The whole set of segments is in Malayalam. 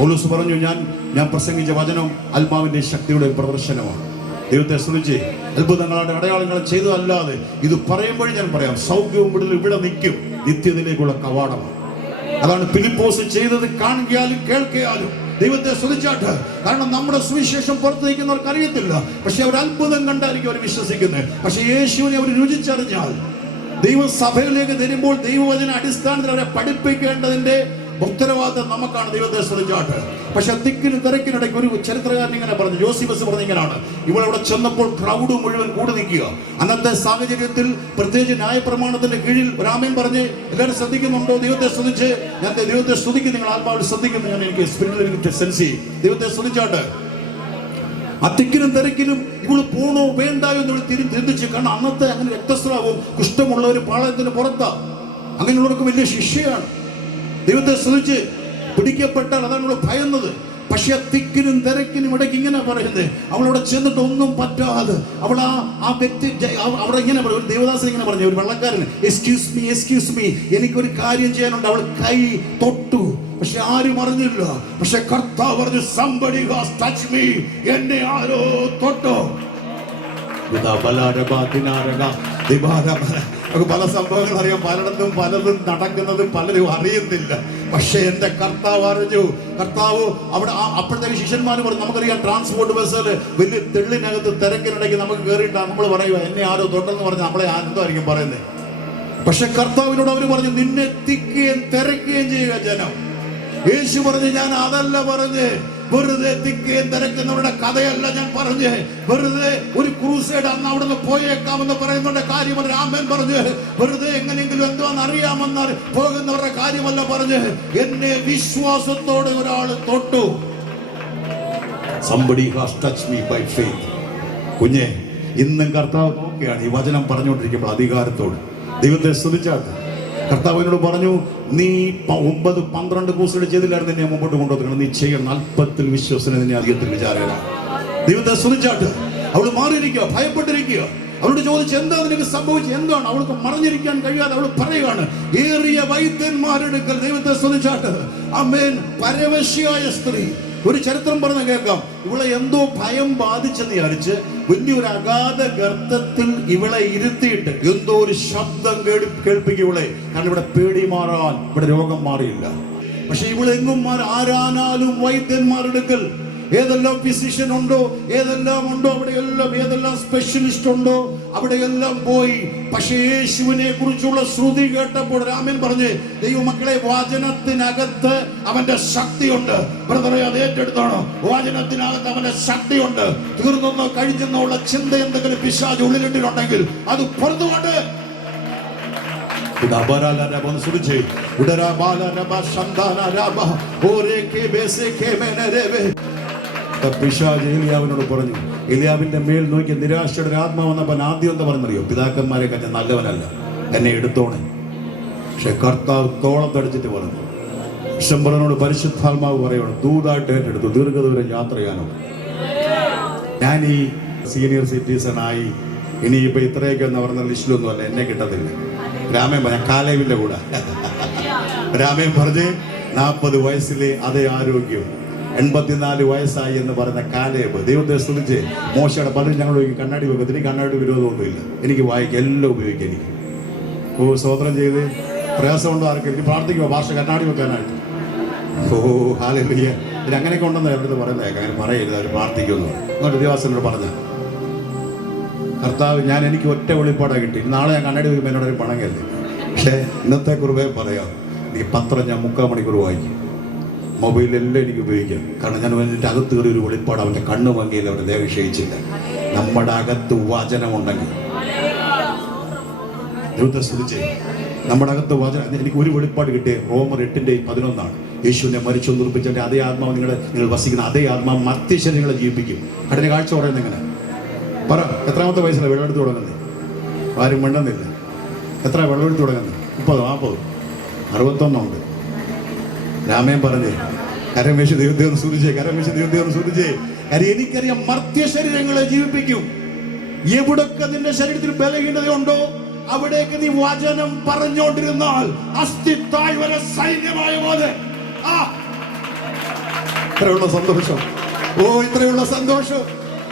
പൗലോസ് പറഞ്ഞു, ഞാൻ പ്രസംഗിച്ച വചനം ആത്മാവിന്റെ ശക്തിയുടെ പ്രദർശനമാണ്. ദൈവത്തെ സ്തുതിച്ച് അത്ഭുതങ്ങളുടെ അടയാളങ്ങളും ചെയ്തതല്ലാതെ ഇത് പറയുമ്പോഴും ഞാൻ പറയാം, സൗഖ്യവും വിടുതലും ഇവിടെ നിൽക്കും, നിത്യതയിലേക്കുള്ള കവാടമാണ്. അതാണ് ഫിലിപ്പോസ് ചെയ്തത്. കാണുകയാലും കേൾക്കയാലും ദൈവത്തെ സ്തുതിച്ചാട്ട്. കാരണം നമ്മുടെ സുവിശേഷം പുറത്ത് നിൽക്കുന്നവർക്ക് അറിയത്തില്ല, പക്ഷെ അവർ അത്ഭുതം കണ്ടായിരിക്കും അവർ വിശ്വസിക്കുന്നത്. പക്ഷെ യേശുവിനെ അവർ രുചിച്ചറിഞ്ഞാൽ, ദൈവസഭയിലേക്ക് തരുമ്പോൾ ദൈവവചന അടിസ്ഥാനത്തിൽ അവരെ പഠിപ്പിക്കേണ്ടതിന്റെ ഉത്തരവാദിത്തം നമുക്കാണ്. ദൈവത്തെ സ്തുതിച്ചാട്ട്. പക്ഷെ തിക്കിനും തിരക്കിനിടയ്ക്ക് ഒരു ചരിത്രകാരൻ ഇങ്ങനെ പറഞ്ഞു, ജോസിഫസ് പറഞ്ഞ ഇങ്ങനെയാണ്, ഇവളവിടെ ചെന്നപ്പോൾ ക്രൗഡ് മുഴുവൻ കൂടി നിൽക്കുക. അന്നത്തെ സാഹചര്യത്തിൽ പ്രത്യേകിച്ച് ന്യായപ്രമാണത്തിന്റെ കീഴിൽ രാമൻ പറഞ്ഞ് എല്ലാവരും ശ്രദ്ധിക്കുന്നുണ്ടോ? ദൈവത്തെ സ്തുതിച്ച് ഞാൻ ദൈവത്തെ സ്തുതിക്കും, നിങ്ങൾ ആത്മാവിൽ ശ്രദ്ധിക്കുന്നു, ഞാൻ എനിക്ക് സ്പിരിറ്റിൽ സെൻസ് ചെയ്യും. ദൈവത്തെ സ്തുതിച്ചാട്ട്. ആ തിക്കിനും തിരക്കിലും ഇവള് പോണോ വേണ്ടായോ എന്ന് ചിന്തിച്ച്. കാരണം അന്നത്തെ അങ്ങനെ രക്തസ്രാവവും കുഷ്ഠമുള്ള ഒരു പാളയത്തിന് പുറത്താ. അങ്ങനെയുള്ളവർക്ക് വലിയ ശിക്ഷയാണ്. ദൈവത്തെ സ്തുതിച്ച് പിടിക്കപ്പെട്ടാൽ അതാണ് അവൾ ഭയന്നത്. പക്ഷെ തിക്കിനും തിരക്കിനും ഇടയ്ക്ക് ഇങ്ങനെ പറയുന്നത്, അവളവിടെ ചെന്നിട്ട് ഒന്നും പറ്റാതെ അവൾ ആ വ്യക്തി അവിടെ ഇങ്ങനെ പറയും. ഒരു ദേവദാസൻ ഇങ്ങനെ പറഞ്ഞു, ഒരു വെള്ളക്കാരന്, എക്സ്ക്യൂസ് മീ എനിക്കൊരു കാര്യം ചെയ്യാനുണ്ട്. അവൾ കൈ തൊട്ടു, പക്ഷെ ആരും അറിഞ്ഞില്ല. പക്ഷെ കർത്താവ് പറഞ്ഞു, somebody has touched me, എന്നെ ആരോ തൊട്ടോ. പല സംഭവങ്ങൾ അറിയാം, പലയിടത്തും പലതും നടക്കുന്നത് പലരും അറിയുന്നില്ല. പക്ഷെ എന്റെ കർത്താവ് അറിഞ്ഞു. കർത്താവ് അവിടെ അപ്പോഴത്തേക്ക് ശിഷ്യന്മാർ പറഞ്ഞു, നമുക്കറിയാം ട്രാൻസ്പോർട്ട് ബസ്സിൽ വലിയ തെള്ളിനകത്ത് തിരക്കിനിടയ്ക്ക് നമുക്ക് കയറിയിട്ടാ നമ്മൾ പറയുക എന്നെ ആരോ തൊട്ടെന്ന് പറഞ്ഞ് നമ്മളെ എന്തായിരിക്കും പറയുന്നത്. പക്ഷെ കർത്താവിനോട് അവർ പറഞ്ഞു, നിന്നെ തിക്കുകയും തിരക്കുകയും ചെയ്യുക ജനം. യേശു പറഞ്ഞു, ഞാൻ അതല്ല പറഞ്ഞ്, വെറുതെ തിക്കുകയും തിരക്കുന്നവരുടെ കഥയല്ല ഞാൻ പറഞ്ഞ്, വെറുതെ ഒരു ക്രൂസൈഡ് അന്ന് അവിടുന്ന് പോയേക്കാമെന്ന് പറയുന്നവരുടെ കാര്യമല്ല രാമൻ പറഞ്ഞ്, വെറുതെ എങ്ങനെയെങ്കിലും എന്താണെന്ന് അറിയാമെന്ന് പോകുന്നവരുടെ കാര്യമല്ല പറഞ്ഞ്, എന്നെ വിശ്വാസത്തോടെ ഒരാൾ തൊട്ടു. Somebody has touched me by faith. കുഞ്ഞെ, ഇന്നും കർത്താവ് നോക്കുകയാണ് ഈ വചനം പറഞ്ഞുകൊണ്ടിരിക്കുമ്പോൾ അധികാരത്തോട്. ദൈവത്തെ സ്തുതിച്ചാട്ട്. കർത്താവിനോട് പറഞ്ഞു, നീ 9-12 കൂസുകൾ ചെയ്തില്ലായിരുന്നു നിന്നെ മുമ്പോട്ട് കൊണ്ടുവരണം, നീ ചെയ്യണം. 40 വിശ്വസന നിന്നെ അധികത്തിൽ വിചാരമാണ്. ദൈവത്തെ സ്തുതിച്ചാട്ട്. അവൾ മാറിയിരിക്കുക, ഭയപ്പെട്ടിരിക്കുക. അവളോട് ചോദിച്ചു, എന്താ നിനക്ക് സംഭവിച്ചത്, എന്താണ്? അവൾക്ക് മറഞ്ഞിരിക്കാൻ കഴിയാതെ അവൾ പറയുകയാണ്, ഏറിയ വൈദ്യന്മാരെടുക്കൽ. ദൈവത്തെ സ്തുതിച്ചാട്ട്. ആമേൻ. പരവശിയായ സ്ത്രീ. ഒരു ചരിത്രം പറഞ്ഞ് കേൾക്കാം. ഇവളെ എന്തോ ഭയം ബാധിച്ചെന്ന് വിചാരിച്ച് വലിയൊരു അഗാധ ഗർത്തത്തിൽ ഇവളെ ഇരുത്തിയിട്ട് എന്തോ ഒരു ശബ്ദം കേൾപ്പിക്കും ഇവളെ. കാരണം ഇവിടെ പേടി മാറാൻ, ഇവിടെ രോഗം മാറിയില്ല. പക്ഷെ ഇവളെങ്ങും ആരാനാലും വൈദ്യന്മാരെടുക്കൽ. ഏതെല്ലാം ഫിസിഷ്യൻ ഉണ്ടോ, ഏതെല്ലാം ഉണ്ടോ അവിടെയെല്ലാം, ഏതെല്ലാം സ്പെഷ്യലിസ്റ്റ് ഉണ്ടോ അവിടെയെല്ലാം പോയി. പക്ഷെ യേശുവിനെ കുറിച്ചുള്ള ശ്രുതി കേട്ടപ്പോൾ രാമൻ പറഞ്ഞ്, ദൈവമക്കളെ, വചനത്തിനകത്ത് അവന്റെ ശക്തിയുണ്ട്. ബ്രദറെ, അത് ഏറ്റെടുത്താണോ? വചനത്തിനകത്ത് അവന്റെ ശക്തിയുണ്ട്. തീർന്നൊന്നോ കഴിഞ്ഞെന്നോ ഉള്ള ചിന്ത എന്തെങ്കിലും പിശാച് ഉള്ളിലിട്ടിട്ടുണ്ടെങ്കിൽ അത് പുറത്തുകൊണ്ട് പിശാച് ഏലിയാവിനോട് പറഞ്ഞു. ഏലിയാവിന്റെ മേൽ നോക്കി നിരാശയുടെ ആത്മാവ് വന്നപ്പോൾ ആദ്യം എന്താ പറഞ്ഞറിയോ? പിതാക്കന്മാരെ കഴിഞ്ഞ നല്ലവനല്ല, എന്നെ എടുത്തോണേ. പക്ഷെ കർത്താവ് തോളത്തടിച്ചിട്ട് പറഞ്ഞു, ഡിസംബറിനോട് പരിശുദ്ധാത്മാവ് പറയണം, ദൂതായിട്ട് ഏറ്റെടുത്തു, ദീർഘദൂരം യാത്ര ചെയ്യാനോ. ഞാൻ ഈ സീനിയർ സിറ്റിസൺ ആയി, ഇനിയിപ്പോൾ ഇത്രയൊക്കെ എന്ന് പറഞ്ഞ ലിസ്റ്റിലൊന്നും അല്ല, എന്നെ കിട്ടത്തില്ല. രാമൻ പറഞ്ഞ കാലേവിന്റെ കൂടെ രാമൻ പറഞ്ഞ് 40 വയസ്സിലെ അതേ ആരോഗ്യം, 84 വയസ്സായി എന്ന് പറയുന്ന കാലേബ്. ദൈവത്തെ സ്തുതിച്ച്. മോശയുടെ പലരും ഞങ്ങൾ കണ്ണാടി വെക്കത്തിൽ. എനിക്ക് കണ്ണാടി വിരോധമൊന്നുമില്ല, എനിക്ക് വായിക്കാം, എല്ലാം ഉപയോഗിക്കാം. എനിക്ക് സ്തോത്രം ചെയ്ത് പ്രയാസമുണ്ടോ ആർക്കും? എനിക്ക് പ്രാർത്ഥിക്കുക ഭാഷ കണ്ണാടി വെക്കാനായിട്ട്. ഹാലലുയ്യ. ഇത് അങ്ങനെയൊക്കെ ഉണ്ടെന്ന് എവിടുത്തെ പറയുന്നത് അങ്ങനെ പറയരുത്, അവർ പ്രാർത്ഥിക്കുമെന്ന് അങ്ങോട്ട് ദേവാസനോട് പറഞ്ഞ കർത്താവ്, എനിക്ക് ഒറ്റ വെളിപ്പാടാണ് കിട്ടി. നാളെ ഞാൻ കണ്ണാടി വയ്ക്കുമ്പോൾ എന്നോടൊരു പണങ്ങല്ലേ. പക്ഷേ ഇന്നത്തെ കുറിവേ പറയാം, എനിക്ക് പത്രം ഞാൻ 3/4 മണിക്കൂർ വായിക്കും. മൊബൈലെല്ലാം എനിക്ക് ഉപയോഗിക്കാം. കാരണം ഞാൻ എൻ്റെ അകത്ത് കയറി ഒരു വെളിപ്പാട് അവൻ്റെ കണ്ണ് ഭംഗിയിൽ അവരുടെ ദേഹം ക്ഷയിച്ചില്ല. നമ്മുടെ അകത്ത് വചനമുണ്ടെങ്കിൽ, ദൈവത്തെ സ്തുതിച്ച്, നമ്മുടെ അകത്ത് വചനം. എനിക്ക് ഒരു വെളിപ്പാട് കിട്ടിയ റോമർ 8:11 യേശുവിനെ മരിച്ചൊന്നുറപ്പിച്ചതിൻ്റെ അതേ ആത്മാവ് നിങ്ങൾ വസിക്കുന്ന അതേ ആത്മാവ് മർത്യശരീരങ്ങളെ ജീവിപ്പിക്കും. കഠിന കാഴ്ച പറയുന്നത് എങ്ങനെ? പറ, എത്രാമത്തെ വയസ്സിലാണ് വെള്ളമെടുത്ത് തുടങ്ങുന്നത്? ആരും മിണ്ടുന്നില്ല. എത്ര വെള്ളമെടുത്ത് തുടങ്ങുന്നത്? 30, 40, 61 രാമൻ പറഞ്ഞ്, കരമേശ ദൈവത്തെ ഒന്ന് സൂചിച്ചേ, കരമേശ ദൈവത്തെ ഒന്ന് സൂചിച്ചേ. കാര്യം എനിക്കറിയാം മർത്യ ശരീരങ്ങളെ ജീവിപ്പിക്കും. എവിടൊക്കെ നിന്റെ ശരീരത്തിൽ ബലഹീനതയുണ്ടോ അവിടേക്ക് നീ വചനം പറഞ്ഞോണ്ടിരുന്നാൽ അസ്ഥിത്തായ് വരെ സൈന്യമായ പോലെ ഇത്രയുള്ള സന്തോഷം, ഓ ഇത്രയുള്ള സന്തോഷം.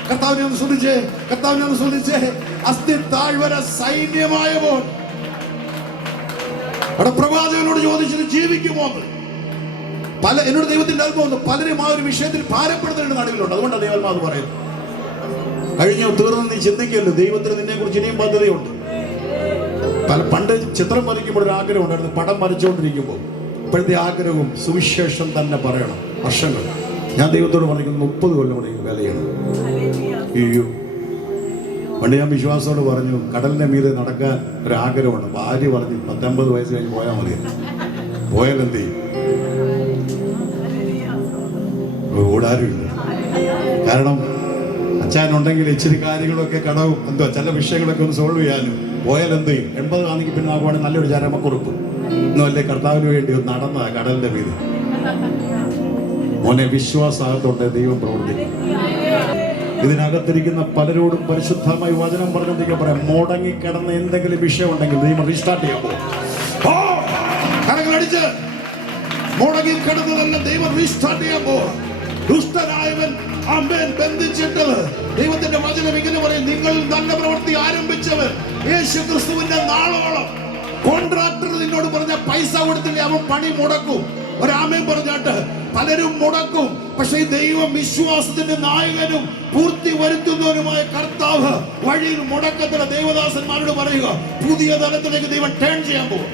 കർത്താവിനെ ഒന്ന് ശ്രദ്ധിച്ചേ, കർത്താവിനെ ഒന്ന് ശ്രദ്ധിച്ചേ. അസ്ഥി താഴ്വര സൈന്യമായപ്പോൾ അവിടെ പ്രവാചകനോട് ചോദിച്ചത് ജീവിക്കുമോ എന്ന്. എന്നോട് ദൈവത്തിന്റെ അത്ഭവം, പലരും ആ ഒരു വിഷയത്തിൽ ഭാരപ്പെടുന്നതിന്റെ നടുവിലുണ്ട്. അതുകൊണ്ടാണ് ദൈവമാത് പറയുന്നത്, കഴിഞ്ഞോ തീർന്നു നീ ചിന്തിക്കല്ലോ, ദൈവത്തിന് നിന്നെ കുറിച്ച് ഇനിയും പദ്ധതിയുണ്ട്. പണ്ട് ചിത്രം വരയ്ക്കുമ്പോൾ ഒരു ആഗ്രഹം ഉണ്ടായിരുന്നു, പടം വരച്ചുകൊണ്ടിരിക്കുമ്പോൾ. ഇപ്പോഴത്തെ ആഗ്രഹവും സുവിശേഷം തന്നെ പറയണം. വർഷങ്ങൾ ഞാൻ ദൈവത്തോട് പറഞ്ഞിരിക്കുന്നത് 30 കൊല്ലം കൂടെ വിലയാണ്. അയ്യോ, പണ്ട് ഞാൻ വിശ്വാസത്തോട് പറഞ്ഞു, കടലിന്റെ മീതെ നടക്കാൻ ഒരാഗ്രഹമുണ്ട്. ഭാര്യ പറഞ്ഞു 19 വയസ്സ് കഴിഞ്ഞ് പോയാൽ മതി. പോയാൽ എന്ത് ചെയ്യും? ഓടാരുമില്ല. കാരണം അച്ഛനുണ്ടെങ്കിൽ ഇച്ചിരി കാര്യങ്ങളൊക്കെ കടവും എന്തോ ചില വിഷയങ്ങളൊക്കെ ഒന്ന് സോൾവ് ചെയ്യാനും. പോയാൽ എന്ത് ചെയ്യും? 80 കാണിക്ക് പിന്നെ ആകുവാണെങ്കിൽ നല്ലൊരു ചരമക്കുറിപ്പ് ഒന്നും അല്ലേ കർത്താവിന് വേണ്ടി ഒന്ന് നടന്ന കടലിന്റെ മീതെ. മോനെ, വിശ്വാസത്തോടെ ദൈവം പ്രവർത്തിക്കും. ഇതിനകത്തിരിക്കുന്ന പലരോടും പരിശുദ്ധമായി വചനം പറഞ്ഞോണ്ടിരിക്കാൻ പറയാം, മുടങ്ങിക്കിടന്ന എന്തെങ്കിലും വിഷയം ഉണ്ടെങ്കിൽ ദൈവം റീസ്റ്റാർട്ട് ചെയ്യാൻ പോകും. കരങ്ങളടിച്ച് മുടങ്ങിക്കിടന്നതെല്ലാം ദൈവം റീസ്റ്റാർട്ട് ചെയ്യാൻ പോകും. ദുഷ്ടനായവൻ അമ്മേൻ ബന്ധിച്ചിട്ടത് ദൈവത്തിന്റെ വചനം ഇങ്ങനെ പറയും, നിങ്ങൾ നല്ല പ്രവൃത്തി ആരംഭിച്ചവർ യേശു ക്രിസ്തുവിന്റെ നാളോളം. കോൺട്രാക്ടർ നിന്നോട് പറഞ്ഞ പൈസ കൊടുത്തില്ലേ, അവൻ പണി മുടക്കും. ഒരാമയും പറഞ്ഞാട്ട് പലരും മുടക്കും. പക്ഷേ ദൈവം വിശ്വാസത്തിന്റെ നായകനും പൂർത്തി വരുത്തുന്നവനുമായ കർത്താവ് വഴിയിൽ മുടക്കത്തിലെ ദേവദാസന്മാരോട് പറയുക, പുതിയ തലത്തിലേക്ക് ദൈവം ടേൺ ചെയ്യാൻ പോകും.